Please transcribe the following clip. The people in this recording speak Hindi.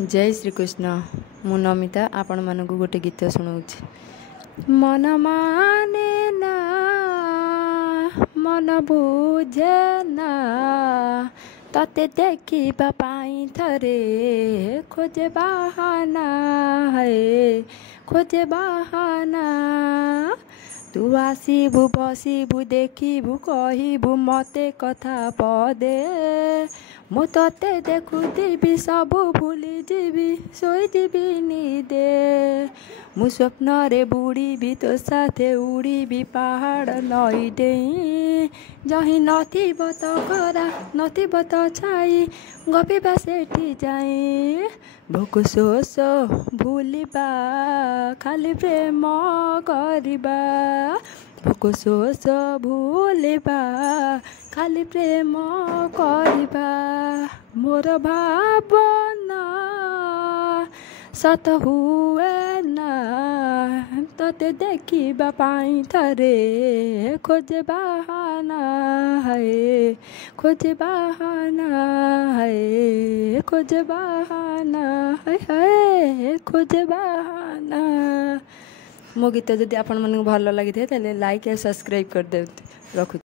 जय श्री कृष्ण। मु नमिता आपण मानक गोटे गीत शुणाऊँ। मन माने ना मन बुझे ना तते देखिबा पाई थरे खोजे बहाना है खोजे बहाना। तू आसबु बसबु देखबु कहबु मते कथा पदे मु तते देखुथिबि सबु भूली जीवी शोईजीवी निदे। मु स्वप्न रे बुड़ीबि तो साथे उड़ीबि पहाड़ नई डेई जही नथिब तो खरा नथिब तो छाई गपिबा सेठी जाई। भोक शोष भूलिबा खाली प्रेम करिबा भोक शोष भूलिबा खाली प्रेम करिबा। मोर भावना सत हुए ना तते देखिबा पाई थरे खोजे बहाना है खोजे बहाना है खोजे बहाना है खोजे बहाना। मो गीत जदि आपण मन भल लगी थे लाइक या सब्सक्राइब कर दे रखु।